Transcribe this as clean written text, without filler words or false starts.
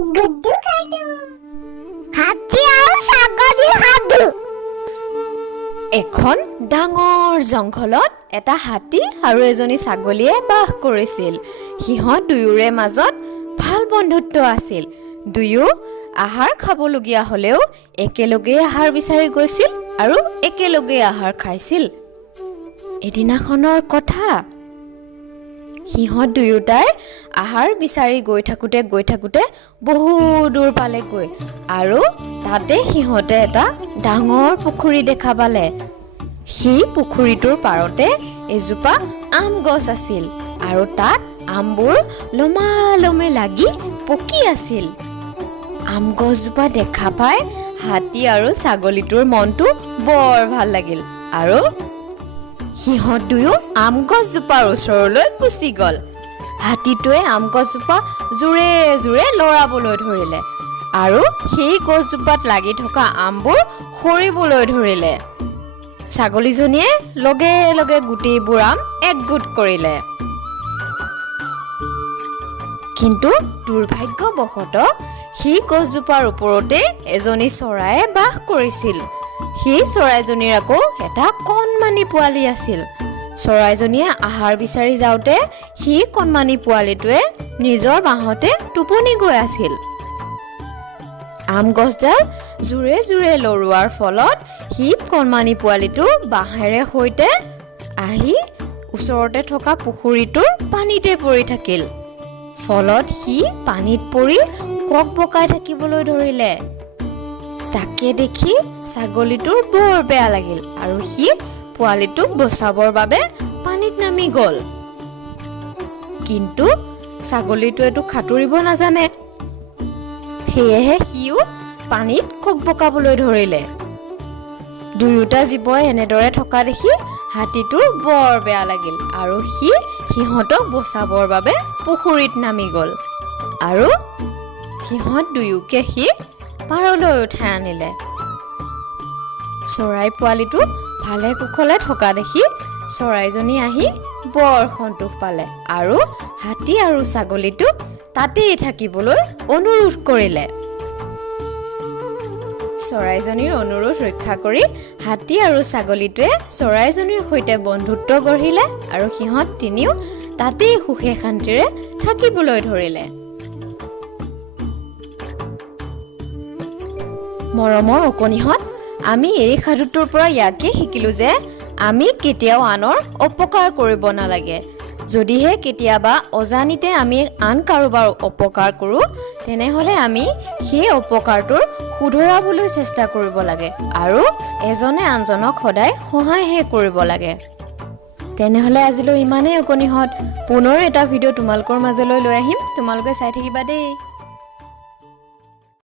গুড্ডু কাটু হাতী আৰু ছাগলীৰ সাধু। এখন ডাঙৰ জংঘলত এটা হাতী আৰু এজনী ছাগলীয়ে বাস কৰিছিল। সিহঁত দুয়োৰে মাজত ভাল বন্ধুত্ব আছিল। দুয়ো আহাৰ খাবলগীয়া হ'লেও একেলগে আহাৰ বিচাৰি গৈছিল আৰু একেলগে আহাৰ খাইছিল। এদিনাখনৰ কথা, সিহঁত দুয়োটাই আহাৰ বিচাৰি গৈ থাকোঁতে বহু দূৰ পালেগৈ আৰু তাতে সিহঁতে এটা ডাঙৰ পুখুৰী দেখা পালে। সেই পুখুৰীটোৰ পাৰতে এজোপা আম গছ আছিল আৰু তাত আমবোৰ লমালমে লাগি পকি আছিল। আম গছজোপা দেখা পাই হাতী আৰু ছাগলীটোৰ মনটো বৰ ভাল লাগিল আৰু সিহঁত দুয়ো আম গছজোপাৰ ওচৰলৈ গুচি গ'ল। হাতীটোৱে আম গছজোপা জোৰে জোৰে লৰাবলৈ ধৰিলে আৰু সেই গছজোপাত লাগি থকা আমবোৰ সৰিবলৈ ধৰিলে। ছাগলীজনীয়ে লগে লগে গোটেইবোৰ আম একগোট কৰিলে। কিন্তু দুৰ্ভাগ্যবশতঃ সেই গছজোপাৰ ওপৰতে এজনী চৰায়ে বাস কৰিছিল। সেই চৰাইজনীৰ আকৌ এটা কণমানি পোৱালি আছিল। চৰাইজনীয়ে আহাৰ বিচাৰি যাওঁতে সেই কণমানি পোৱালিটোৱে নিজৰ বাহতে টোপনি গৈ আছিল। আম গছডাল জোৰে জোৰে লৰোৱাৰ ফলত সেই কণমানি পোৱালিটো বাঁহেৰে সৈতে আহি ওচৰতে থকা পুখুৰীটোৰ পানীতে পৰি থাকিল। ফলত সি পানীত পৰি কক বকাই থাকিবলৈ ধৰিলে। তাকে দেখি ছাগলীটোৰ বৰ বেয়া লাগিল আৰু সি পোৱালিটোক বচাবৰ বাবে পানীত নামি গ'ল। কিন্তু ছাগলীটোৱেতো সাঁতুৰিব নাজানে, সেয়েহে সিও পানীত কক বকাবলৈ ধৰিলে। দুয়োটা জীৱই এনেদৰে থকা দেখি হাতীটোৰ বৰ বেয়া লাগিল আৰু সি সিহঁতক বচাবৰ বাবে পুখুৰীত নামি গ'ল আৰু সিহঁত দুয়োকে সি পাৰলৈ উঠাই আনিলে। চৰাই পোৱালিটো ভালে কুশলে থকা দেখি চৰাইজনী আহি বৰ সন্তোষ পালে আৰু হাতী আৰু ছাগলীটোক তাতেই থাকিবলৈ অনুৰোধ কৰিলে। চৰাইজনীৰ অনুৰোধ ৰক্ষা কৰি হাতী আৰু ছাগলীটোৱে চৰাইজনীৰ সৈতে বন্ধুত্ব গঢ়িলে আৰু সিহঁত তিনিও তাতেই সুখে শান্তিৰে থাকিবলৈ ধৰিলে। মৰমৰ অকণিহঁত, আমি এই সাধুটোৰ পৰা ইয়াকে শিকিলোঁ যে আমি কেতিয়াও আনৰ অপকাৰ কৰিব নালাগে। যদিহে কেতিয়াবা অজানিতে আমি আন কাৰোবাৰ অপকাৰ কৰোঁ, তেনেহ'লে আমি সেই অপকাৰটোৰ শুধৰাবলৈ চেষ্টা কৰিব লাগে আৰু এজনে আনজনক সদায় সহায়হে কৰিব লাগে। তেনেহ'লে আজিলৈ ইমানেই অকণিহঁত। পুনৰ এটা ভিডিঅ' তোমালোকৰ মাজলৈ লৈ আহিম, তোমালোকে চাই থাকিবা দেই।